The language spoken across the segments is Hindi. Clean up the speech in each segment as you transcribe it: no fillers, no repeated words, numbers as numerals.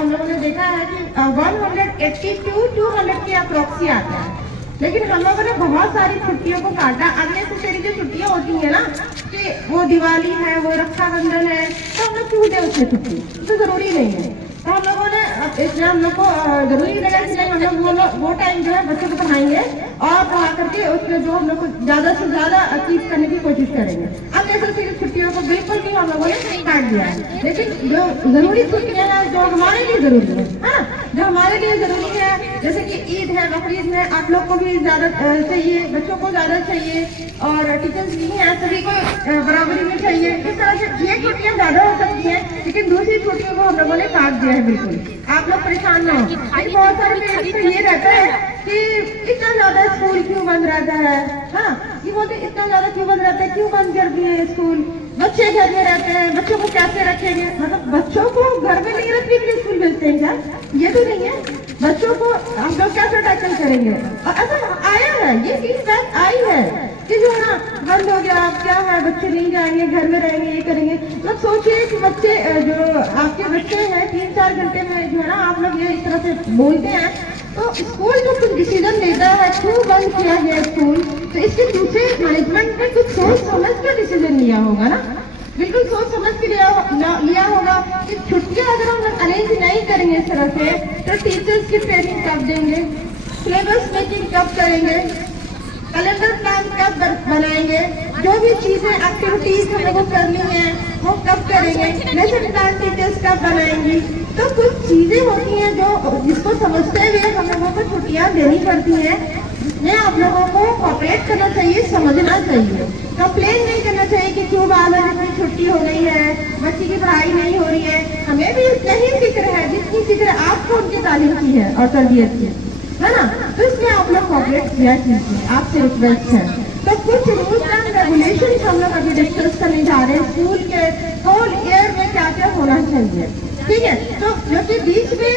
हम लोगों ने देखा है कि 180 to 200 के अप्रोक्सी आता है, लेकिन हम लोगों ने बहुत सारी छुट्टियों को काटा। अगले से तेरी जो छुट्टियां होती है ना, कि वो दिवाली है, वो रक्षाबंधन है, तो हम लोग क्यों दें उसमें छुट्टी? तो जरूरी नहीं है। तो हम लोगों ने इसमें हम लोग को जरूरी लगा कि नहीं, हम लोग वो टाइम जो है बच्चों को पढ़ाएंगे और पढ़ा करके उसमें जो हम लोग को ज्यादा से ज्यादा अचीव करने की कोशिश करेंगे। अब जैसे छुट्टियों को बिल्कुल भी हम लोगों ने काट दिया है, लेकिन जो जरूरी छुट्टियां हैं जो हमारे लिए जरूरी है ना, जो हमारे लिए जरूरी है, जैसे कि ईद है, बकरीद है, आप लोग को भी ज्यादा चाहिए, बच्चों को ज्यादा चाहिए, और टीचर्स भी हैं, सभी को बराबरी में चाहिए। इस तरह से ये छुट्टियां ज्यादा हो सकती है, लेकिन दूसरी छुट्टियों को हम लोगों ने काट दिया है। बिल्कुल आप लोग परेशान ना हो। बहुत सारे पेरेंट्स को ये रहता है कि इतना ज्यादा स्कूल क्यों बंद रहता है, हाँ ये बोलते इतना ज्यादा क्यों बंद रहता है, क्यों बंद कर दिए स्कूल, बच्चे घर में रहते हैं, बच्चों को कैसे रखेंगे? मतलब बच्चों को घर में नहीं रखने के लिए स्कूल भेजते हैं क्या? ये तो नहीं है। बच्चों को हम लोग कैसे टैकल करेंगे? और ऐसा आया है, ये फीडबैक आई है कि जो है ना बंद हो गया, अब क्या है, बच्चे नहीं जाएंगे, घर में रहेंगे, ये करेंगे। मतलब सोचिए कि बच्चे जो आपके बच्चे हैं 3-4 घंटे में जो है ना आप लोग ये इस तरह से बोलते हैं, तो स्कूल जो कुछ डिसीजन लेता है क्यों बंद किया गया स्कूल, तो इसके पीछे मैनेजमेंट ने कुछ सोच समझ के डिसीजन लिया होगा ना, बिल्कुल सोच समझ के लिया होगा कि छुट्टियां अगर हम लोग अरेंज नहीं करेंगे इस तरह से, तो टीचर्स की ट्रेनिंग कब देंगे, सिलेबस मेकिंग कब करेंगे, कैलेंडर प्लान कब बनाएंगे, जो भी चीजें एक्टिविटीज हम लोग को करनी है वो कब करेंगे, लेसन प्लान टीचर्स कब बनाएंगी। तो कुछ चीजें होती हैं जो जिसको समझते हुए हम लोगों को छुट्टियां देनी पड़ती हैं, जिसमें आप लोगों को कोऑपरेट करना चाहिए, समझना चाहिए, कंप्लेन नहीं करना चाहिए कि क्यों बार-बार इतनी छुट्टी हो गई है, बच्ची की पढ़ाई नहीं हो रही है। हमें भी उतना ही फिक्र है जितनी फिक्र आपको उनकी तालीम की है और तरबियत की है ना, तो इसमें आप लोग कोऑपरेट किया कीजिए, आपसे रिक्वेस्ट है। तो कुछ रूल्स एंड रेगुलेशन हम लोग अभी डिस्कस करने जा रहे हैं, स्कूल के होल ईयर में क्या क्या होना चाहिए, ठीक है। तो जो कि बीच में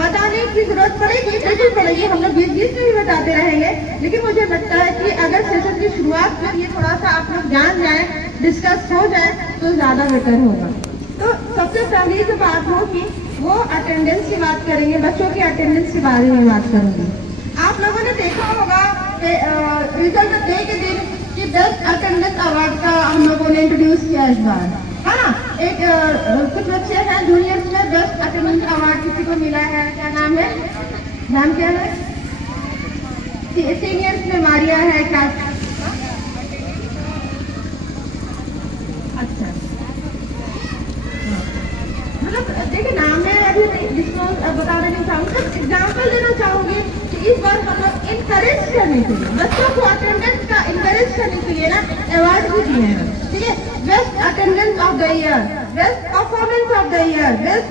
बताने की जरूरत पड़ेगी, बिल्कुल पड़ेगी, हम लोग बीच बीच में भी बताते रहेंगे, लेकिन मुझे लगता है कि अगर सेशन की शुरुआत में ये थोड़ा सा आप लोग जान जाए, डिस्कस हो जाए तो ज्यादा बेटर होगा। तो सबसे पहली जो बात होगी वो अटेंडेंस की बात करेंगे, बच्चों की अटेंडेंस के बारे में बात करूंगी। आप लोगों ने देखा होगा कि रिजल्ट डे के दिन कि बेस्ट अटेंडेंस अवार्ड का हम लोगों ने इंट्रोड्यूस किया इस बार, है ना। एक कुछ बच्चे हैं जूनियर्स में बेस्ट अटेंडेंस अवार्ड किसी को मिला है, क्या नाम है, नाम क्या है? सीनियर्स में मारिया है, क्या? अच्छा, मतलब देखिए नाम मैं अभी डिस्क्लोज बताना नहीं चाहूँगी, एग्जाम्पल देना चाहूंगी कि इस बार हम लोग इनकरेज करने के लिए बच्चों को अटेंडेंस का इनकरेज करने के लिए ना अवार्ड भी दिए हैं, ठीक है। Best attendance of the year, best performance of the year, best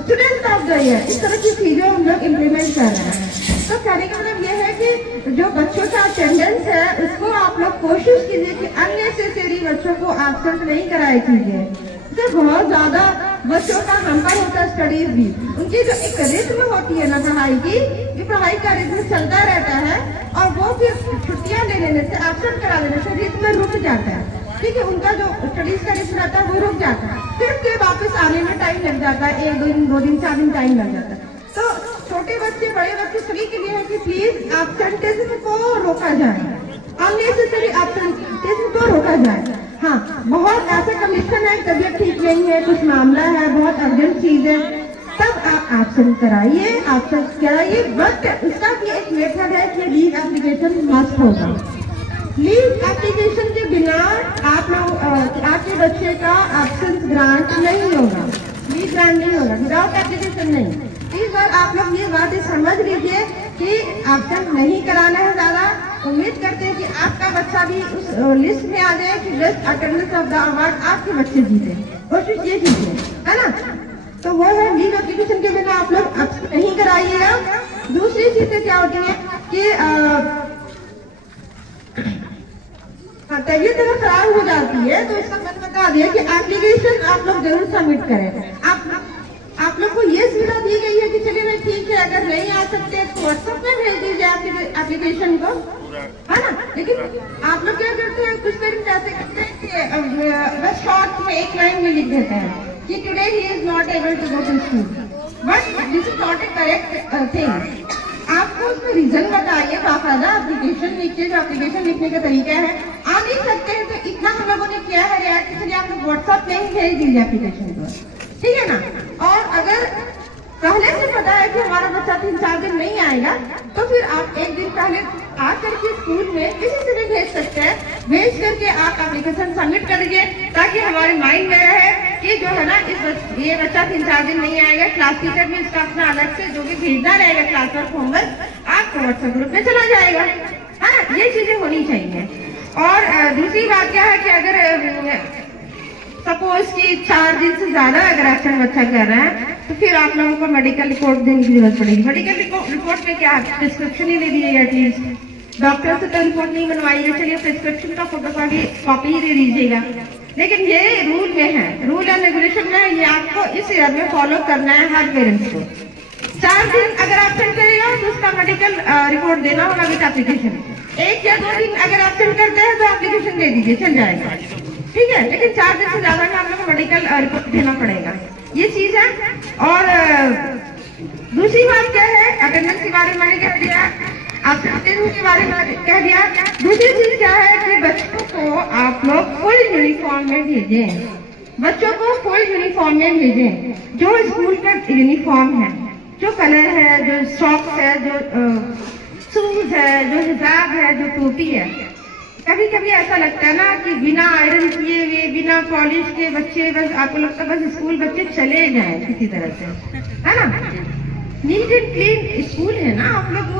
student of the year, इस तरह की चीजें हम लोग इम्प्लीमेंट कर रहे हैं। तो कहने का मतलब ये है कि जो बच्चों का अटेंडेंस है उसको आप लोग कोशिश कीजिए कि अननेसेसरी बच्चों को एब्सेंट नहीं कराए कीजिए। तो बहुत ज्यादा बच्चों का हम्पर होता है स्टडीज भी, उनकी जो एक रिज्म होती है ना पढ़ाई की, ये पढ़ाई का रिज्म चलता रहता है और वो फिर छुट्टियां ले लेने से, एब्सेंट करा लेने से रिज्म रुक जाता है, ठीक है। उनका जो स्टडीज का रिज्म रहता है वो रुक जाता है, फिर वापस आने में टाइम लग जाता है, 1 दिन 2 दिन 4 दिन टाइम लग जाता है। तो छोटे बच्चे बड़े बच्चे सभी के लिए है कि प्लीज एब्सेंटेज्म को रोका जाए, अननेसेसरी एब्सेंटेज्म को रोका जाए। हाँ, बहुत ऐसा कंडीशन है, तबीयत ठीक नहीं है, कुछ मामला है, बहुत अर्जेंट चीज है, तब आप एब्सेंट कराइए, एब्सेंट कराइए, बट उसका भी एक मेथड है कि लीव एप्लीकेशन मस्ट होगा। लीव एप्लीकेशन के बिना आप लोग आपके बच्चे का एब्सेंस ग्रांट नहीं होगा, लीव ग्रांट नहीं होगा, विदाउट एप्लीकेशन नहीं। इस बार आप लोग ये बात समझ लीजिए कि एब्सेंट नहीं कराना है ज्यादा। उम्मीद करते हैं कि आपका बच्चा भी उस लिस्ट में आ जाए कि best attendance of the award आपके बच्चे जीते, कोशिश ये कीजिए, है ना। तो वो है लीव एप्लीकेशन के बिना आप लोग एब्सेंट नहीं कराइएगा। दूसरी चीजें क्या होती है कि तबीयत अगर खराब हो जाती है तो इसका मैंने बता दिया कि एप्लीकेशन आप लोग जरूर सबमिट करें। आप लोग को ये सुविधा दी गई है कि चलिए मैं ठीक है, अगर नहीं आ सकते तो व्हाट्सएप पे भेज दीजिए एप्लीकेशन को, है ना। लेकिन आप लोग क्या करते हैं, कुछ पेरेंट्स ऐसे करते हैं कि बस शॉर्ट में एक लाइन में लिख देते हैं कि today he is not able to go to school, but this is not a correct thing. आपको उसमें रीजन बताइए, बाकायदा एप्लीकेशन लिखिए, जो एप्लीकेशन लिखने का तरीका है। आ नहीं सकते हैं तो इतना हम लोगों ने किया है रिएक्ट, इसलिए आप लोग व्हाट्सएप पे ही भेज दीजिए एप्लीकेशन को, ठीक है ना। और अगर पहले से पता है कि हमारा बच्चा 3-4 दिन नहीं आएगा, तो फिर आप एक दिन पहले आकर के स्कूल में किसी से भी भेज सकते हैं, भेज करके आप एप्लीकेशन सबमिट कर दीजिए, ताकि हमारे माइंड में रहे कि जो है ना ये बच्चा 3-4 दिन नहीं आएगा। क्लास टीचर भी इसका अपना अलग से जो भी भेजना रहेगा क्लास वर्क होमवर्क आपको व्हाट्सएप ग्रुप में चला जाएगा, है ना। ये चीजें होनी चाहिए। और दूसरी बात क्या है कि अगर सपोज कि 4 दिन से ज्यादा अगर एब्सेंट बच्चा कर रहा है, तो फिर आप लोगों को मेडिकल रिपोर्ट देने की जरूरत पड़ेगी। मेडिकल रिपोर्ट में क्या है, प्रिस्क्रिप्शन ही दे दीजिएगा, एटलीस्ट डॉक्टर से तो रिपोर्ट नहीं बनवाइएगा, चलिए प्रिस्क्रिप्शन का फोटो कॉपी ही दे दीजिएगा। लेकिन ये रूल में है, रूल एंड रेगुलेशन में है, ये आपको इस ईयर में फॉलो करना है हर पेरेंट्स को। 4 दिन अगर एब्सेंट करेगा तो उसका मेडिकल रिपोर्ट देना होगा विद एप्लीकेशन। 1 या 2 दिन अगर एब्सेंट करते हैं तो एप्लीकेशन दे दीजिए, चल जाएगा, ठीक है। लेकिन 4 दिन से ज्यादा में आप लोग को मेडिकल रिपोर्ट देना पड़ेगा, ये चीज है। और दूसरी बात क्या है, अटेंडेंस के बारे में मैंने कह दिया, एब्सेंटेज के बारे में कह दिया। दूसरी चीज क्या है कि बच्चों को आप लोग फुल यूनिफॉर्म में भेजें, बच्चों को फुल यूनिफॉर्म में भेजें। जो स्कूल का यूनिफॉर्म है, जो कलर है, जो सॉक्स है, जो शूज है, जो हिजाब है, जो टोपी है। कभी कभी ऐसा लगता है ना कि बिना आयरन किए हुए, बिना पॉलिश के बच्चे, बस आपको लगता है बस स्कूल बच्चे चले जाएं किसी तरह से, है ना। नीट एंड क्लीन स्कूल है ना आप लोग।